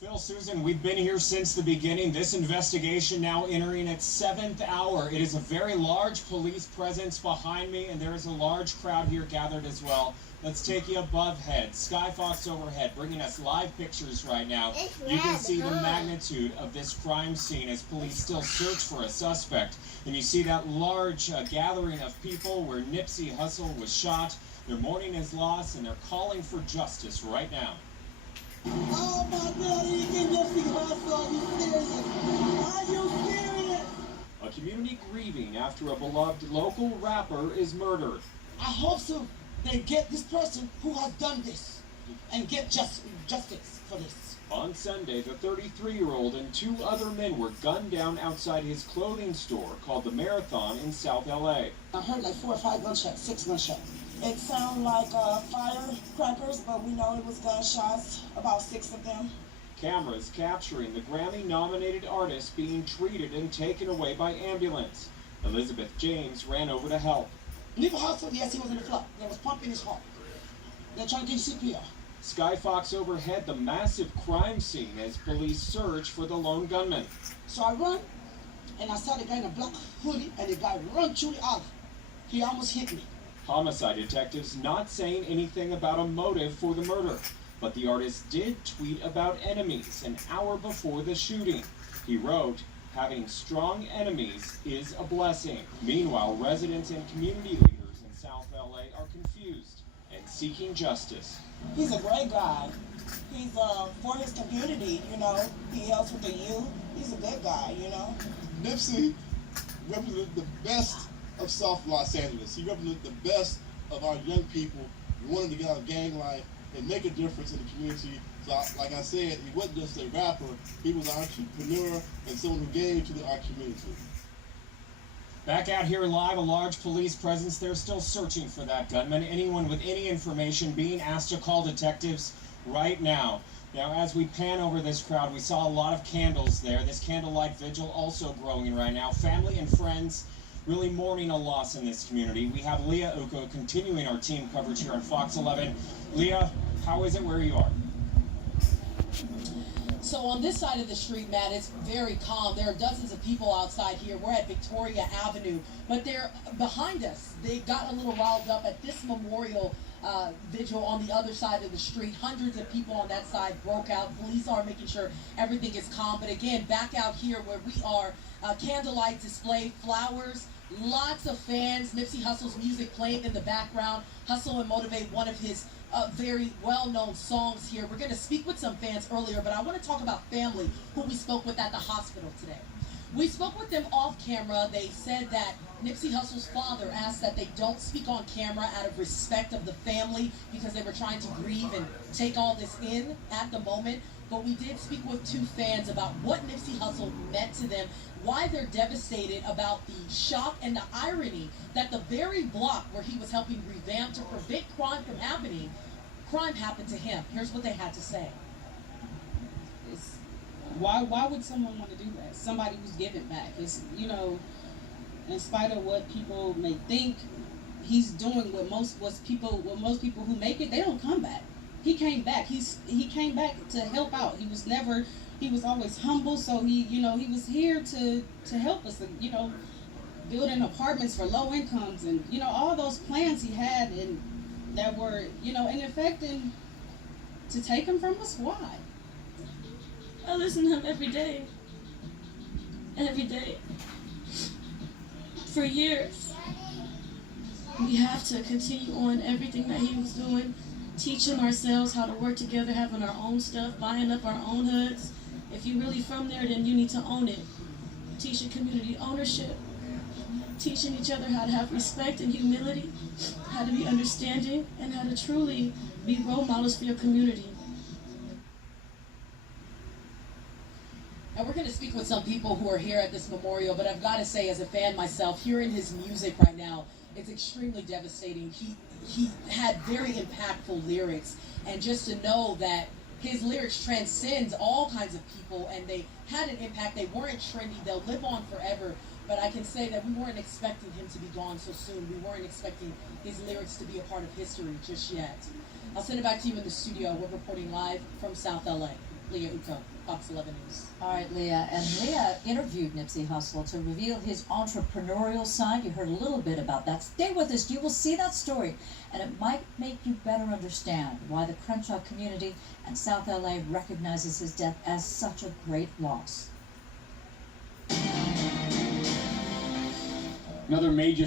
Phil, Susan, we've been here since the beginning. This investigation now entering its 7th hour. It is a very large police presence behind me, and there is a large crowd here gathered as well. Let's take you above head. Skyfox overhead, bringing us live pictures right now. You can see the magnitude of this crime scene as police still search for a suspect. And you see that large gathering of people where Nipsey Hussle was shot. They're mourning his loss, and they're calling for justice right now. Oh my God, you can just see Hussle. Are you serious? Are you serious? A community grieving after a beloved local rapper is murdered. I hope so. They get this person who has done this and get justice for this. On Sunday, the 33-year-old and 2 other men were gunned down outside his clothing store called the Marathon in South LA. I heard like 4 or 5 gunshots, 6 gunshots. It sounded like firecrackers, but we know it was gunshots, about 6 of them. Cameras capturing the Grammy-nominated artist being treated and taken away by ambulance. Elizabeth James ran over to help. Nipsey Hussle, yes, he was in the flood. They was pumping his heart. They're trying to do CPR. Skyfox overhead the massive crime scene as police search for the lone gunman. So I run, and I saw the guy in a black hoodie, and the guy run through the alley. He almost hit me. Homicide detectives not saying anything about a motive for the murder, but the artist did tweet about enemies an hour before the shooting. He wrote, "Having strong enemies is a blessing." Meanwhile, residents and community leaders in South LA are confused and seeking justice. He's a great guy. He's for his community, you know. He helps with the youth. He's a good guy, you know. Nipsey represented the best of South Los Angeles. He represented the best of our young people. We wanted to get out of gang life and make a difference in the community. So, like I said, he wasn't just a rapper. He was an entrepreneur and someone who gave to our community. Back out here live, a large police presence. They're still searching for that gunman. Anyone with any information being asked to call detectives right now. Now, as we pan over this crowd, we saw a lot of candles there. This candlelight vigil also growing right now. Family and friends really mourning a loss in this community. We have Leah Uko continuing our team coverage here on Fox 11. Leah, how is it where you are? So on this side of the street, Matt, it's very calm. There are dozens of people outside here. We're at Victoria Avenue, but they're behind us. They got a little riled up at this memorial vigil on the other side of the street. Hundreds of people on that side broke out. Police are making sure everything is calm. But again, back out here where we are, candlelight display, flowers, lots of fans. Nipsey Hussle's music playing in the background. Hustle and Motivate, one of his very well-known songs here. We're going to speak with some fans earlier, but I want to talk about family who we spoke with at the hospital today. We spoke with them off camera. They said that Nipsey Hussle's father asked that they don't speak on camera out of respect of the family because they were trying to grieve and take all this in at the moment. But we did speak with 2 fans about what Nipsey Hussle meant to them, why they're devastated about the shock and the irony that the very block where he was helping revamp to prevent crime from happening, crime happened to him. Here's what they had to say. Why would someone want to do that? Somebody who's giving back. It's, you know, in spite of what people may think, he's doing what most people who make it, they don't come back. He came back. He came back to help out. He was always humble, so he was here to help us, you know, building apartments for low incomes and, you know, all those plans he had and that were, you know, in effect, and to take them from us. Why? I listen to him every day. Every day. For years. We have to continue on everything that he was doing, teaching ourselves how to work together, having our own stuff, buying up our own hoods. If you're really from there, then you need to own it. Teaching community ownership. Teaching each other how to have respect and humility, how to be understanding, and how to truly be role models for your community. And we're going to speak with some people who are here at this memorial, but I've got to say, as a fan myself, hearing his music right now, it's extremely devastating. He had very impactful lyrics, and just to know that his lyrics transcend all kinds of people, and they had an impact. They weren't trendy. They'll live on forever. But I can say that we weren't expecting him to be gone so soon. We weren't expecting his lyrics to be a part of history just yet. I'll send it back to you in the studio. We're reporting live from South LA. Leah Uko, Fox 11 News. All right, Leah. And Leah interviewed Nipsey Hussle to reveal his entrepreneurial side. You heard a little bit about that. Stay with us. You will see that story, and it might make you better understand why the Crenshaw community and South LA recognizes his death as such a great loss. Another major